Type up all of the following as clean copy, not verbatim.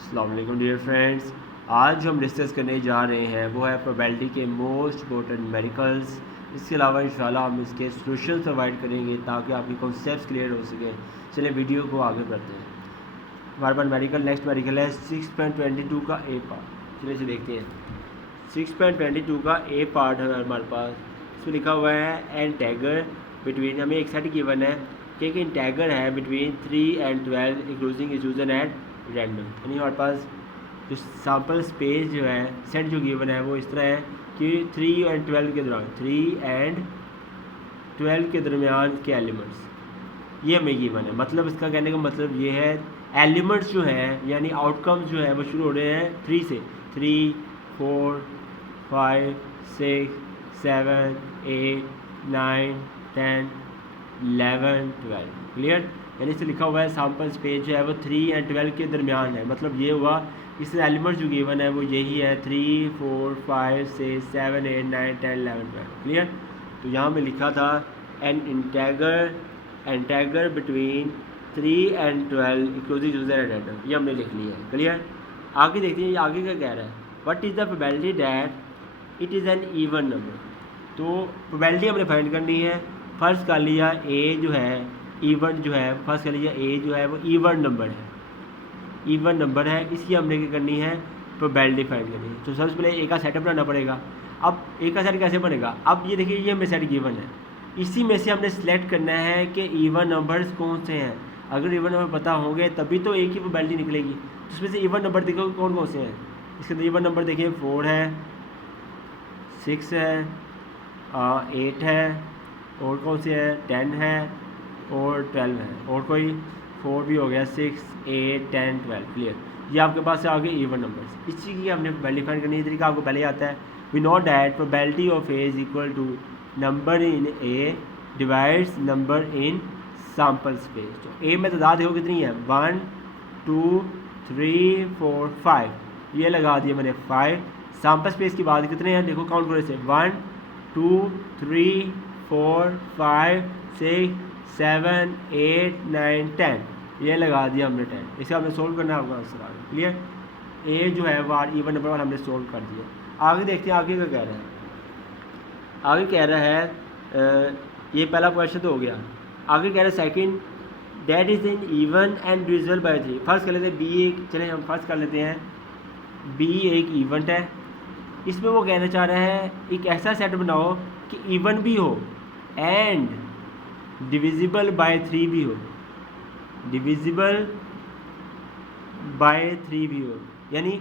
अस्सलाम वालेकुम dear friends. आज जो हम डिस्कस करने जा रहे हैं वो है प्रोबेबिलिटी के मोस्ट इंपॉर्टेंट न्यूमेरिकल्स। इसके अलावा इंशाल्लाह हम इसके सॉल्यूशंस प्रोवाइड करेंगे ताकि आपकी कॉन्सेप्ट्स क्लियर हो सके। चलिए वीडियो को आगे बढ़ते हैं। हमारे पास न्यूमेरिकल नेक्स्ट न्यूमेरिकल है 6.22 का ए पार्ट। चलिए इसे देखते हैं। 6.22 का ए पार्ट है हमारे पास। इसमें लिखा हुआ है इंटीग्रल बिटवीन, हमें एक सेट गिवन है कि एक इंटीग्रल है between 3 and 12 including is chosen at random. यानी हमारे पास जो सैम्पल स्पेस जो है सेट जो गिवन है वो इस तरह है कि 3 and 12 के दौरान 3 and 12 के दरमियान के एलिमेंट्स ये हमें गिवन है। मतलब इसका कहने का मतलब ये है एलिमेंट्स जो हैं यानी आउटकम्स जो है वो शुरू हो रहे हैं 3 से। 3, 4, 5, 6, 7, 8, 9, 10, 11, 12। क्लियर? यानी इसे लिखा हुआ है सैम्पल स्पेस जो है वो 3 and 12 के दरमियान है। मतलब ये हुआ इस एलिमेंट जो गिवन है वो यही है 3, 4, 5, 6, 7, 8, 9, 10, 11, 12। क्लियर? तो यहाँ में लिखा था an integral between 3 and 12 including user and random. ये हमने लिख लिया है। क्लियर? आगे देखते हैं आगे क्या कह रहा है। What is the probability that it is an even number. तो प्रोबेबिलिटी हमने फाइंड करनी है। फर्स्ट कर लिया ए जो है इवन जो है, फर्स्ट कर लिया ए जो है वो इवन नंबर है, इवन नंबर है। इसकी हमने क्या करनी है प्रोबेबिलिटी फाइंड करनी है। तो सबसे पहले ए का सेट बनाना पड़ेगा। अब ए का सेट कैसे बनेगा? अब ये देखिए ये हमें सेट गिवन है, इसी में से हमने सेलेक्ट करना है कि इवन नंबर्स कौन से हैं। अगर इवन नंबर पता होंगे तभी तो ए की प्रोबेबिलिटी निकलेगी। तो उसमें से इवन नंबर देखो कौन कौन से हैं। इसके अंदर इवन नंबर देखिए 4 है, 6 है, 8 है, और कौन से है 10 है और 12 है, और कोई 4 भी हो गया, 6, 8, 10, 12। क्लियर? ये आपके पास आ गए इवन नंबर्स। इसी की हमने प्रोबेबिलिटी फाइंड करनी है। तरीका आपको पहले आता है। We know that probability of A is equal to number in A divides number in sample space. तो ए में तादाद देखो कितनी है 1, 2, 3, 4, 5। ये लगा दिया मैंने 5। सैम्पल स्पेस की बात कितने हैं देखो काउंट करो से 1, 2, 3, 4, 5, 6, 7, 8, 9, 10। ये लगा दिया हमने 10। इसे हमने सोल्व करना है, आपका आंसर आ गया। क्लियर? ए जो है वो इवन नंबर वाला हमने सोल्व कर दिया। आगे देखते हैं आगे क्या कह रहा है। आगे कह रहा है ये पहला क्वेश्चन तो हो गया। आगे कह रहा है second that is in even and divisible by 3। First कर लेते हैं बी एक, चले हम फर्स्ट कर लेते हैं बी एक इवेंट है। इसमें वो कहना चाह रहा है एक ऐसा सेट बनाओ कि इवन भी हो एंड डिविजिबल बाय 3 भी हो, डिविजिबल बाय 3 भी हो। यानी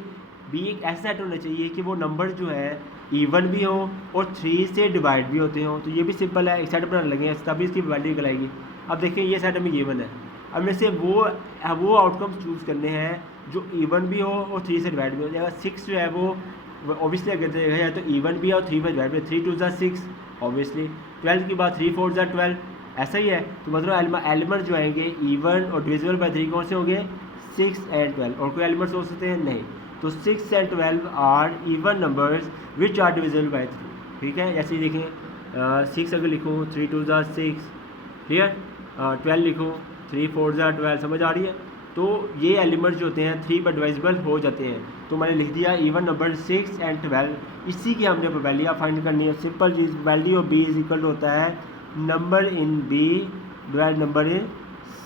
बी एक ऐसा सेट होना चाहिए कि वो नंबर जो है इवन भी हो और 3 से डिवाइड भी होते हो। तो ये भी सिंपल है, एक सेट बनाने लगे तभी इसकी वैल्यू निकल आएगी। अब देखिए ये सेट हमें गिवन है। अब में से वो आउटकम्स चूज़ करने हैं जो इवन भी हो और 3 से डिवाइड भी हो जाएगा। 6 जो है वो ऑब्वियसली अगर देखा जाए तो इवन भी है और 3 पर डिवाइड भी, 3 2 ज़ा 6 ऑब्वियसली। 12 की बात 3 4 ज़ा 12 ऐसा ही है। तो मतलब एलिमेंट जो आएंगे इवन और डिविजिबल बाय 3 कौन से होंगे 6 and 12। और कोई एलिमेंट्स हो सकते हैं नहीं। तो 6 and 12 are even numbers which are divisible by 3। ठीक है? ऐसे ही देखें 6 अगर लिखूँ 3 2 ज़ा 6। क्लियर? 12 लिखूँ 3 4 ज़ा 12। समझ आ रही है? तो ये एलिमेंट्स जो होते हैं 3 पर डिवाइजिबल हो जाते हैं। तो मैंने लिख दिया इवन नंबर 6 and 12। इसी की हमने प्रोबेबिलिटी फाइंड करनी है। सिंपल चीज़ probability of B is equal होता है number in B divide number in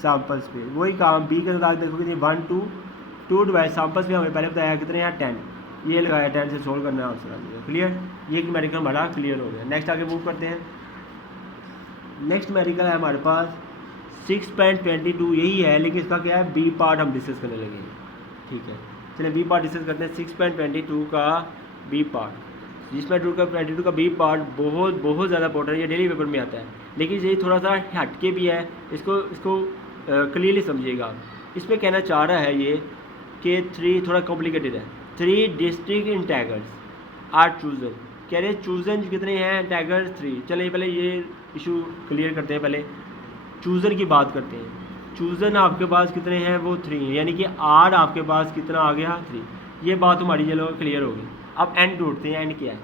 sample space. वही काम बी के अंदर देखो कितनी 1, 2 डिवाइड सैम्पल स्पेस हमें पहले बताया कितने हैं 10। ये लगाया 10 से सोल्व करना आंसर आ गया। क्लियर? ये न्यूमेरिकल हमारा क्लियर हो गया। नेक्स्ट आगे मूव करते हैं। नेक्स्ट न्यूमेरिकल है हमारे पास 6.22 यही है, लेकिन इसका क्या है बी पार्ट हम डिस्कस करने लगे हैं। ठीक है? चलिए बी पार्ट डिस्कस करते हैं। 6.22 का बी पार्ट, 6.22 का बी पार्ट बहुत बहुत ज़्यादा इंपॉर्टेंट है। ये डेली पेपर में आता है, लेकिन ये थोड़ा सा हटके भी है। इसको क्लियरली समझिएगा। इसमें कहना चाह रहा है ये कि 3 थोड़ा कॉम्प्लिकेटेड है। 3 डिस्ट्रिक्ट इंटीग्रल्स आर चूजन। कह रहे चूजन कितने हैं इंटीग्रल्स 3। चलिए पहले ये इशू क्लियर करते हैं। पहले चूजन की बात करते हैं। चूजन आपके पास कितने हैं वो 3 हैं, यानी कि आर आपके पास कितना आ गया 3। ये बात हमारी चलो क्लियर होगी। अब एंड ढूंढते हैं। एंड क्या है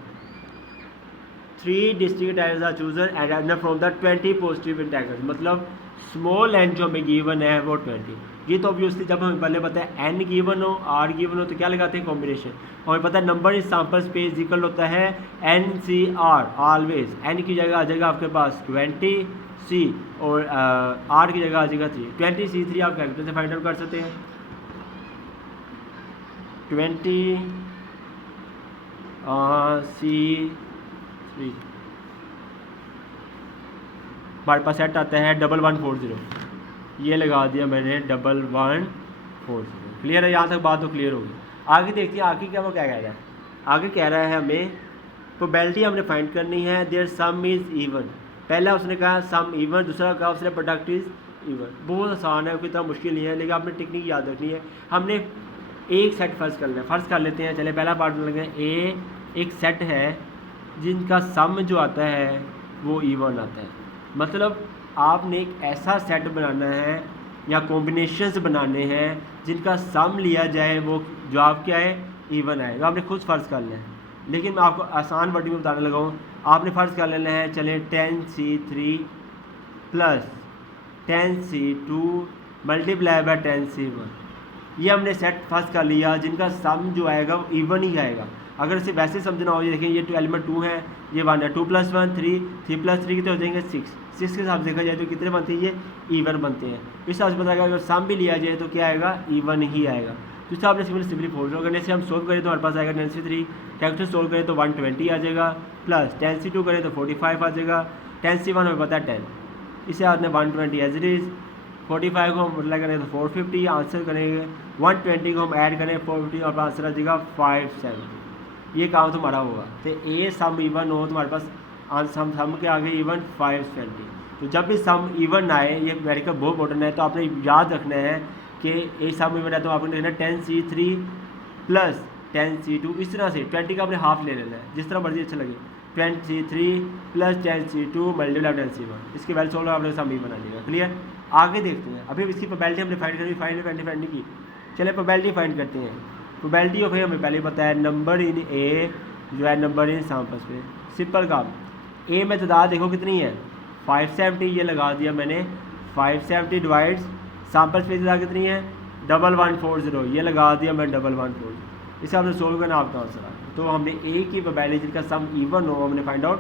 3 distinct integrals are chosen and from the 20 positive integrals. मतलब स्मॉल एंड जो हमें गिवन है वो 20। ये तो ऑब्वियसली जब हमें पहले पता है एन गिवन हो आर गिवन हो तो क्या लगाते हैं कॉम्बिनेशन। हमें पता है number in sample space equal होता है n C r, always n की जगह आ जाएगा आपके पास 20 सी और आर की जगह आ जाएगा 3। 20 सी 3 आप कैलकुलेटर से फाइंड आउट कर सकते हैं। 20 सी 3 हमारे पास सेट आता है 1140, ये लगा दिया मैंने 1140। क्लियर है, यहाँ तक बात तो क्लियर होगी। आगे देखते हैं आगे क्या वो क्या कह रहा है। आगे कह रहा है हमें प्रोबेबिलिटी हमने फाइंड करनी है देयर सम इज़ इवन। पहला उसने कहा सम इवन, दूसरा कहा उसने प्रोडक्ट इज़ इवन। बहुत आसान है, कोई इतना मुश्किल नहीं है, लेकिन आपने टेक्निक याद रखनी है। हमने एक सेट फर्ज करना है, फर्ज कर लेते हैं। चले पहला पार्ट में लगे ए एक सेट है जिनका सम जो आता है वो इवन आता है। मतलब आपने एक ऐसा सेट बनाना है या कॉम्बिनेशंस बनाने हैं जिनका सम लिया जाए वो जवाब क्या है इवन आएगा। आपने खुद फ़र्ज़ कर लेना है, लेकिन मैं आपको आसान वर्डिंग में बताने लगा हूँ। आपने फ़र्ज़ कर लेना है चलें 10C3 plus 10C2 multiply by 10C1। ये हमने सेट फर्स्ट कर लिया जिनका सम जो आएगा वो इवन ही आएगा। अगर इसे वैसे समझना हो, ये देखें ये एलिमेंट 2 है, ये 1 है, 2 + 1 3, 3 + 3 कितने हो जाएंगे 6। 6 के हिसाब से देखा जाए तो कितने बनते हैं, ये इवन बनते हैं। इस हिसाब से पता लगा अगर सम भी लिया जाए तो क्या आएगा इवन ही आएगा। तो इससे आपने सिंपली फॉलो करने से हम सोल्व करें तो हमारे पास आएगा 10C3, कैलकुलेटर सोल्व करें तो 120 आ जाएगा, प्लस 10C2 करें तो 45 आ जाएगा, 10C1 हमें पता है 10। इसे आपने 120 एज इट इज़, 45 को हम मल्टीप्लाई करें तो 450 आंसर करेंगे, 120 को हम ऐड करें 450 और आंसर आ जाएगा 570। ये काम तुम्हारा होगा। तो ए सम इवन हो तुम्हारे पास सम के आगे इवन 570। तो जब भी सम इवन आए, ये मेडिकल बहुत इंपॉर्टेंट है, तो आपने याद रखना है कि ए सम इवन है तो आपने लिखना 10C3 प्लस 10C2। इस तरह से 20 का आपने हाफ ले लेना है, जिस तरह मर्जी अच्छा लगे। 20C3 plus 10C2 multiply 10C1, इसके वैल्यू सोल्व आपने सम इवन आ जाएगा। क्लियर, आगे देखते हैं। अभी इसकी प्रोबेबिलिटी हमने फाइंड करी, फाइंड की। चलिए प्रोबेबिलिटी फाइंड करते हैं। प्रोबेबिलिटी ऑफ ए हमें पहले पता है नंबर इन ए जो है नंबर इन सैम्पल्स पे। सिंपल काम, ए में तादाद देखो कितनी है 570, ये लगा दिया मैंने 570 डिवाइड्स सैम्पल्स पे तादाद कितनी है 1140, ये लगा दिया मैं 1140। इसे हमने सोल्व करना आपका आंसर आ। तो हमने ए की प्रोबेबिलिटी जिनका सम इवन हो हमने फाइंड आउट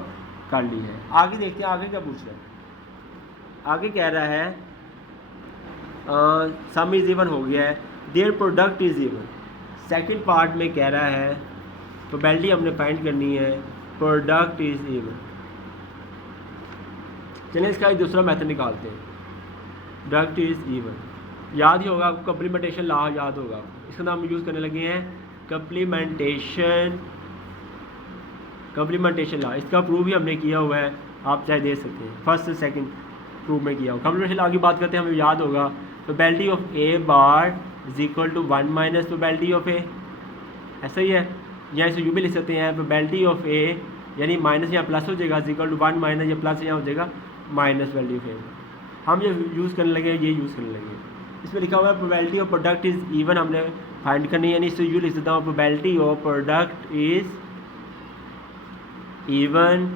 कर ली है। आगे देखते हैं आगे क्या पूछ रहा है। आगे कह रहा है सम इज़ इवन हो गया है, their product is even. Second part में कह रहा है प्रोबेबिलिटी हमने फाइंड करनी है प्रोडक्ट इज़ इवन। चलिए इसका एक दूसरा मेथड निकालते हैं। प्रोडक्ट इज़ इवन याद ही होगा आपको, कम्प्लीमेंटेशन लॉ याद होगा। इसका नाम यूज़ करने लगे हैं कम्प्लीमेंटेशन लॉ। इसका प्रूव भी हमने किया हुआ है, आप चाहे दे सकते हैं, फर्स्ट सेकंड प्रूव में किया हुआ। कम्प्लीमेंटेशन लॉ की बात करते हैं, हमें याद होगा probability of A bar is equal to 1 minus probability of A. ऐसा ही है, या इसे यूँ भी लिख सकते हैं प्रोबेबिलिटी ऑफ ए, यानी माइनस यहाँ प्लस हो जाएगा, इज इक्वल टू 1 माइनस, या प्लस यहाँ हो जाएगा माइनस वैल्यू ऑफ ए। हम ये यूज़ करने लगे, ये यूज़ करने लगे। इसमें लिखा हुआ है probability of product is even हमने फाइंड करनी है, यानी इससे यूँ लिख सकता हूँ probability of product is even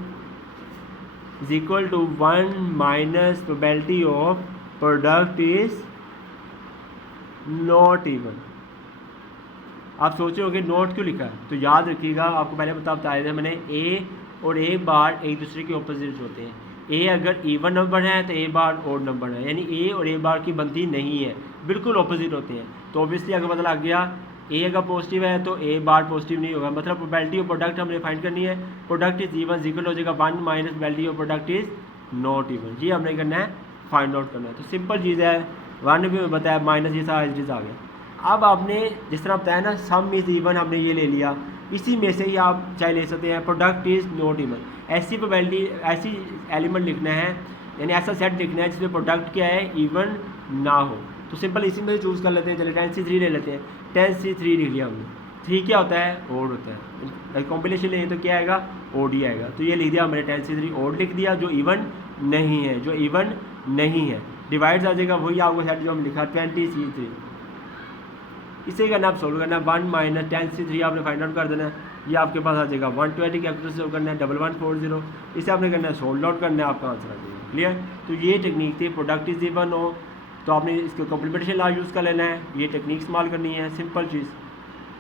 is equal to 1 minus probability of product is not even. आप सोचे होंगे नोट क्यों लिखा है, तो याद रखिएगा, आपको पहले बताया था मैंने ए और ए बार एक दूसरे के ऑपोजिट होते हैं। ए अगर इवन नंबर है तो ए बार ओड नंबर है, यानी ए और ए बार की बनती नहीं है, बिल्कुल ऑपोजिट होते हैं। तो ऑब्वियसली अगर पता लग गया ए अगर पॉजिटिव है तो ए बार पॉजिटिव नहीं होगा। मतलब प्रोबेबिलिटी ऑफ प्रोडक्ट हमने फाइंड करनी है, प्रोडक्ट इज इवन इक्वल हो जाएगा 1 minus probability of product is not even. ये हमने करना है, फाइंड आउट करना है। तो सिंपल चीज़ है, 1 भी बताया माइनस ये सारा चीज़ आ गया। अब आपने जिस तरह बताया ना सम इज़ इवन, हमने ये ले लिया, इसी में से ही आप चाहे ले सकते हैं प्रोडक्ट इज़ नॉट इवन। ऐसी प्रोबेबिलिटी, ऐसी एलिमेंट लिखना है, यानी ऐसा सेट लिखना है जिसमें प्रोडक्ट क्या है इवन ना हो। तो सिंपल इसी में चूज़ कर लेते हैं। चलिए 10C3 ले लेते हैं, 10C3 लिख लिया हमने। 3 क्या होता है ओड होता है, कॉम्बिनेशन लें तो क्या आएगा ओड ही आएगा। तो ये लिख दिया हमने 10C3 ओड लिख दिया, जो इवन नहीं है, जो इवन नहीं है। डिवाइड्स आ जाएगा वही आपको सेट जो हम लिखा 20C3। इसे करना आप सोल्व करना है, 1 माइनस 10C3 आपने फाइंड आउट कर देना है, ये आपके पास आ जाएगा 120। कैलकुलेटर सोल्व करना है 1140, इसे आपने करना है सोल्व आउट करना है, आपका आंसर आ जाएगा। क्लियर। तो ये टेक्निक थी, प्रोडक्ट इज इवन हो तो आपने इसको कॉम्प्लीमेंटेशन लॉ यूज़ कर लेना है, ये टेक्निक इस्तेमाल करनी है, सिंपल चीज़।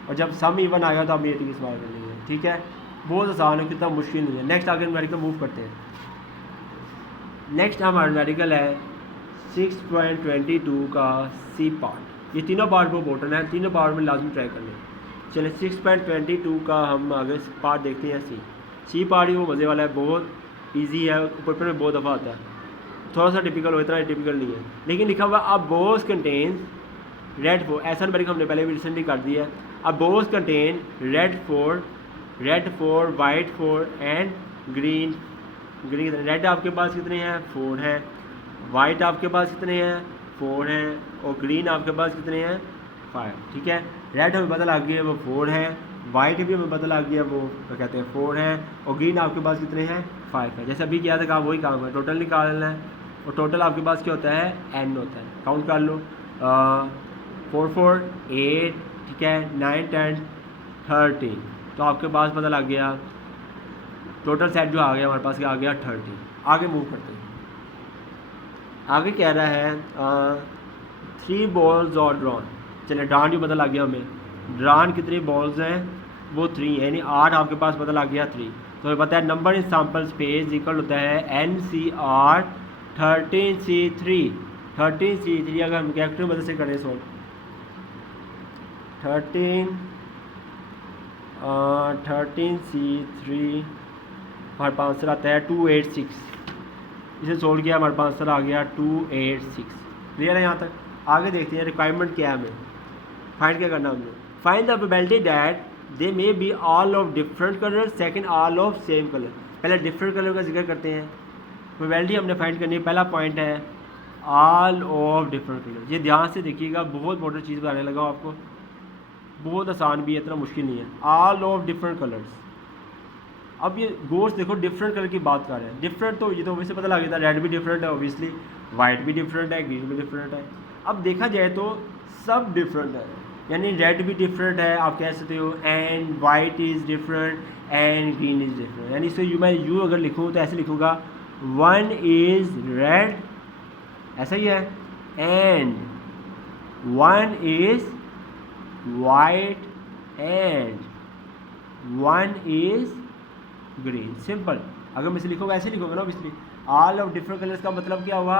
और जब सम इवन आएगा तो आपने ये टेक्निक इस्तेमाल करनी है, ठीक है। बहुत आसान है, कितना मुश्किल नहीं है। नेक्स्ट आगे न्यूमेरिकल मूव करते हैं। नेक्स्ट हमारा न्यूमेरिकल है 6.22 का सी पार्ट। ये तीनों पार्ट बहुत इंपॉर्टेंट है, तीनों पार्ट में लाजमी ट्राई करना है। चलिए 6.22 का हम आगे पार्ट देखते हैं। सी पार्ट ही वो मज़े वाला है, बहुत ईजी है, पेपर में बहुत दफ़ा आता है, थोड़ा सा टिपिकल हो, इतना टिपिकल नहीं है। लेकिन लिखा हुआ अब बोस कंटेन्स रेड फोर, ऐसा नंबर हमने पहले भी रिसेंटली कर दिया है। अब Bose contain red four white four and green. Red आपके पास कितने हैं? 4 हैं। वाइट आपके पास कितने हैं? 4 हैं। और ग्रीन आपके पास कितने हैं? 5, ठीक है। रेड हमें पता लग गया वो 4 है, वाइट भी हमें पता लग गया वो क्या कहते हैं 4 है, और ग्रीन आपके पास कितने हैं? 5 है। जैसे अभी किया था काम, वही काम है, टोटल निकालना है। और टोटल आपके पास क्या होता है? n होता है। काउंट कर लो, 4 4 8, ठीक है, 9 10 13। तो आपके पास पता लग गया टोटल सेट जो आ गया हमारे पास, क्या आ गया? 13। आगे मूव करते हैं। आगे कह रहा है 3 बॉल्स और ड्रॉन। चलिए ड्रॉन भी पता लग गया हमें, ड्रॉन कितनी बॉल्स हैं? वो 3, यानी 8 आपके पास पता लग गया 3। तो हमें पता है number in sample space equal होता है NCR 13C3। 13C3 अगर हम कैरेक्टर मदद से करें सॉल्व, 13C3 हमारे पास आंसर आता है 286। इसे सोल्व किया, हमारे पास आंसर आ गया 286। क्लियर है यहाँ तक? आगे देखते हैं रिक्वायरमेंट क्या है हमें, फाइंड क्या करना हमने। Find the probability that they may be all of different colour, second all of same colour. पहले डिफरेंट कलर का जिक्र करते हैं, प्रोबेबिलिटी हमने फाइंड करनी है। पहला पॉइंट है ऑल ऑफ डिफरेंट कलर। ये ध्यान से देखिएगा, बहुत इंपॉर्टेंट चीज़ बताने लगा आपको, बहुत आसान भी है, इतना मुश्किल नहीं है। All of different colours. अब ये गोश्त देखो, डिफरेंट कलर की बात कर रहे हैं। डिफरेंट तो ये तो वैसे पता लग जाता है, रेड भी डिफरेंट है ऑब्वियसली, वाइट भी डिफरेंट है, ग्रीन भी डिफरेंट है। अब देखा जाए तो सब डिफरेंट है, यानी रेड भी डिफरेंट है, आप कह सकते हो, and white is different and green is different. यानी इसे मैं यू अगर लिखूँ तो ऐसे लिखूँगा 1 इज़ रेड, ऐसा ही है, and 1 is white and 1 is green. Simple. अगर मैं इसे लिखूँगा ऐसे लिखूँगा ना, obviously all of different colours का मतलब क्या हुआ?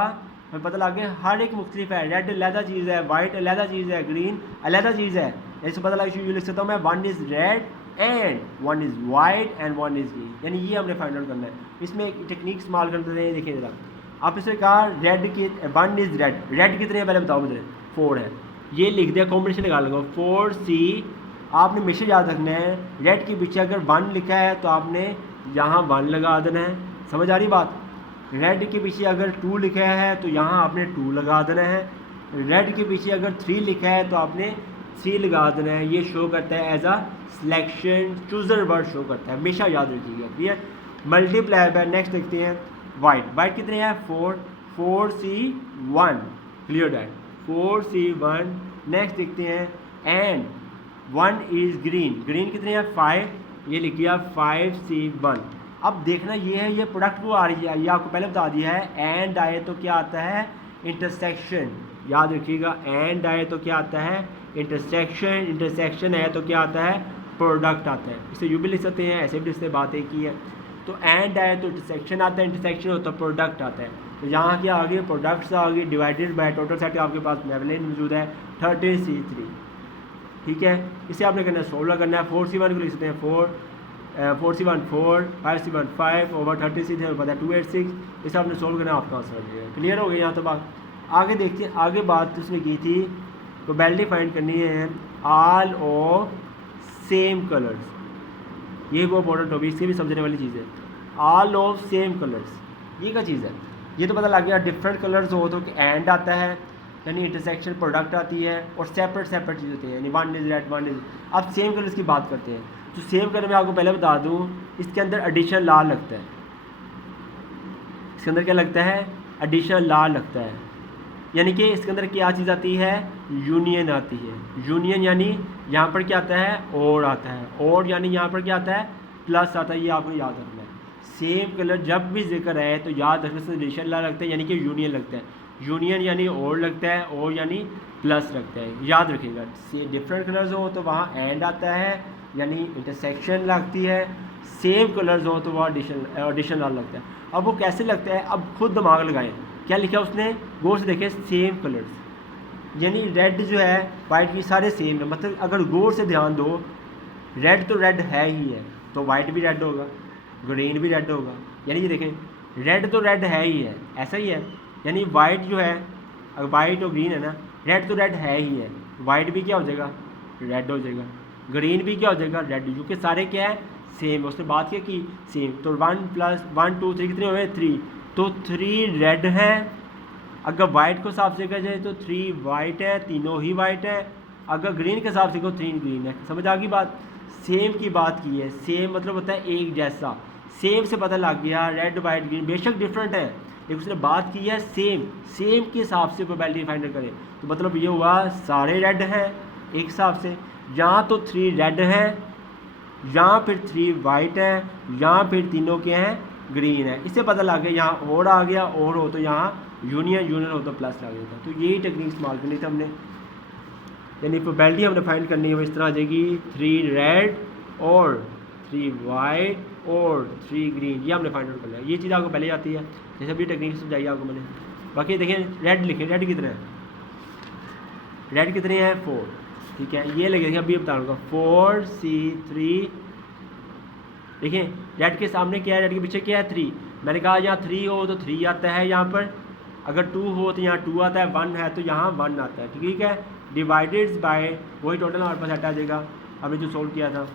हमें पता लग गया हर एक मुख्तलिफ है, रेड अलहदा चीज़ है, वाइट अलहदा चीज़ है, ग्रीन अलहदा चीज़ है। ऐसे पता लगा यू लिख सकता हूँ मैं 1 is red and 1 is white and 1 is green. यानी ये हमने फाइंड आउट करना है। इसमें एक टेक्निक इस्तेमाल करते हैं, देखिए जरा। आप इसे कहा रेड की 1 इज़ रेड, रेड कितने हैं पहले बताओ मुझे? 4 है। ये लिख दिया, कॉम्बिनेशन लगा लूँगा 4C। आपने हमेशा याद रखना है, रेड के पीछे अगर 1 लिखा है तो आपने यहाँ 1 लगा देना है। समझ आ रही बात? रेड के पीछे अगर 2 लिखा है तो यहाँ आपने 2 लगा देना है। रेड के पीछे अगर 3 लिखा है तो आपने 3 लगा देना है। ये शो करता है as a selection, chooser word show करता है, हमेशा याद रखिएगा। क्लियर? Multiply by. नेक्स्ट देखते हैं वाइट। वाइट कितने हैं? 4, 4C1। Clear that? 4C1। Next देखते हैं एंड 1 इज़ ग्रीन। ग्रीन कितने हैं? 5। ये लिख दिया 5C1। अब देखना ये है, ये प्रोडक्ट को आ रही है, ये आपको पहले बता दिया है। एंड आए तो क्या आता है? इंटरसेक्शन। याद रखिएगा, एंड आए तो क्या आता है? इंटरसेक्शन। इंटरसेक्शन है तो क्या आता है? प्रोडक्ट आता है। इसे यू भी लिख सकते हैं, ऐसे भी लिख सकते हैं, बात एक ही है। तो एंड आए तो इंटरसेक्शन आता है, इंटरसेक्शन हो तो प्रोडक्ट आता है। तो यहाँ क्या आ गया? प्रोडक्ट्स आ गई, डिवाइडेड बाय टोटल सेट आपके पास अवेलेबल मौजूद है 13C3। ठीक है, इसे आपने करना है, सोल्व करना है। 4C1 को लिख सकते हैं 4C1 4, 5C1 5 ओवर 13C3 पता है 286। इसे आपने सोल्व करना है, आपका आंसर आ जाएगा। क्लियर हो गया यहाँ तो बात? आगे देखते हैं, आगे बात उसने की थी प्रोबेबिलिटी फाइंड करनी है ऑल ऑफ सेम कलर्स। ये वो इंपॉर्टेंट टॉपिक, इससे भी समझने वाली चीज़ है। ऑल ऑफ सेम कलर्स, ये क्या चीज़ है? ये तो पता लग गया डिफरेंट कलर्स हो तो एंड आता है, यानी इंटरसेक्शन प्रोडक्ट आती है, और सेपरेट सेपरेट चीज़ होती है, यानी 1 इज़ रेड 1 इज़। अब सेम कलर्स की बात करते हैं। तो सेम कलर में आपको पहले बता दूं, इसके अंदर एडिशन लाल लगता है। इसके अंदर क्या लगता है? एडिशन लाल लगता है। यानी कि इसके अंदर क्या चीज़ आती है? यूनियन आती है। यूनियन यानी यहाँ पर क्या आता है? और आता है। और यानी यहाँ पर क्या आता है? प्लस आता है। ये आपको याद रखना है। सेम कलर जब भी जिक्र है तो याद रखने से एडिशन लाल लगता है, यानी कि यूनियन लगता है। यूनियन यानी और लगता है, और यानी प्लस लगता है, याद रखिएगा। डिफरेंट कलर्स हो तो वहाँ एंड आता है यानी इंटरसेक्शन लगती है, सेम कलर्स हो तो वहाँ एडिशन लगता है। अब वो कैसे लगता है, अब खुद दिमाग लगाएं, क्या लिखा उसने, गौर से देखें, सेम कलर्स, यानी रेड जो है वाइट की सारे सेम है। मतलब अगर गौर से ध्यान दो, रेड तो रेड है ही है, तो वाइट भी रेड होगा, ग्रीन भी रेड होगा। यानी ये देखें, रेड तो रेड है ही है, ऐसा ही है। यानी वाइट जो है, अगर वाइट और ग्रीन है ना, रेड तो रेड है ही है, वाइट भी क्या हो जाएगा, रेड हो जाएगा, ग्रीन भी क्या हो जाएगा, रेड, क्योंकि सारे क्या है, सेम। उसने बात क्या की, सेम। तो 1 + 1 2 3 कितने हुए, 3। तो 3 रेड हैं। अगर वाइट को हिसाब से कहा जाए तो 3 वाइट है, तीनों ही वाइट है। अगर ग्रीन के हिसाब से कहो 3 ग्रीन है। समझ आ गई बात। सेम की बात की है, सेम मतलब होता है एक जैसा। सेम से पता लग गया रेड वाइट ग्रीन बेशक डिफरेंट है, लेकिन उसने बात की है सेम, सेम के हिसाब से प्रोबेबिलिटी फाइंड करें। तो मतलब ये हुआ सारे रेड हैं एक हिसाब से, यहाँ तो 3 रेड हैं, यहाँ फिर 3 वाइट है, यहाँ फिर तीनों के हैं ग्रीन है। इससे पता लग गया यहाँ और आ गया, और हो तो यहाँ यूनियन हो तो प्लस लग गया। तो यही टेक्निक इस्तेमाल करनी थी हमने, यानी प्रोबेबिलिटी हमने फाइंड करनी है वो इस तरह आ जाएगी, 3 रेड और 3 वाइट और 3 ग्रीन, ये हमने फाइंड आउट करना है। ये चीज़ आपको पहले आती है, जैसे भी टेक्निक समझाई आपको मैंने। बाकी देखें, रेड लिखें, रेड कितने हैं, रेड कितने हैं, 4, ठीक है। ये लगे अभी बताऊँगा, 4C3। देखिए रेड के सामने क्या है, रेड के पीछे क्या है, 3। मैंने कहा यहाँ 3 हो तो 3 आता है यहाँ पर, अगर 2 हो तो यहाँ 2 आता है, 1 है तो यहाँ 1 आता है, ठीक है। डिवाइडेड बाय वही टोटल हमारे पास सेट आ जाएगा, हमने जो सोल्व किया था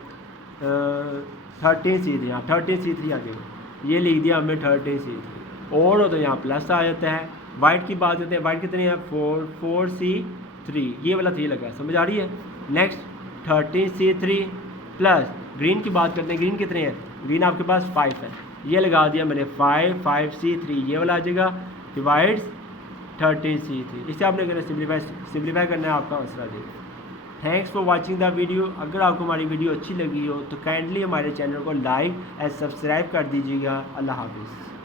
13C3, यहाँ 13C3 आ जाएगा। ये लिख दिया हमने 13C3, और हो तो यहाँ प्लस आ जाता है। वाइट की बात करते हैं, वाइट कितने हैं, 4C3, ये वाला 3 लगा है, समझ आ रही है। नेक्स्ट 13C3 प्लस ग्रीन की बात करते हैं, ग्रीन कितने हैं, ग्रीन आपके पास 5 है, ये लगा दिया मैंने 5C3, ये वाला आ जाएगा, डिवाइड्स 13C3। इससे आपने करना सिंप्लीफाई करना है, आपका आंसर आ जाएगा। Thanks for watching the video. अगर आपको हमारी वीडियो अच्छी लगी हो तो काइंडली हमारे चैनल को लाइक एंड सब्सक्राइब कर दीजिएगा। अल्लाह हाफिज़।